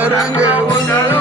Arangavundalo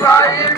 vai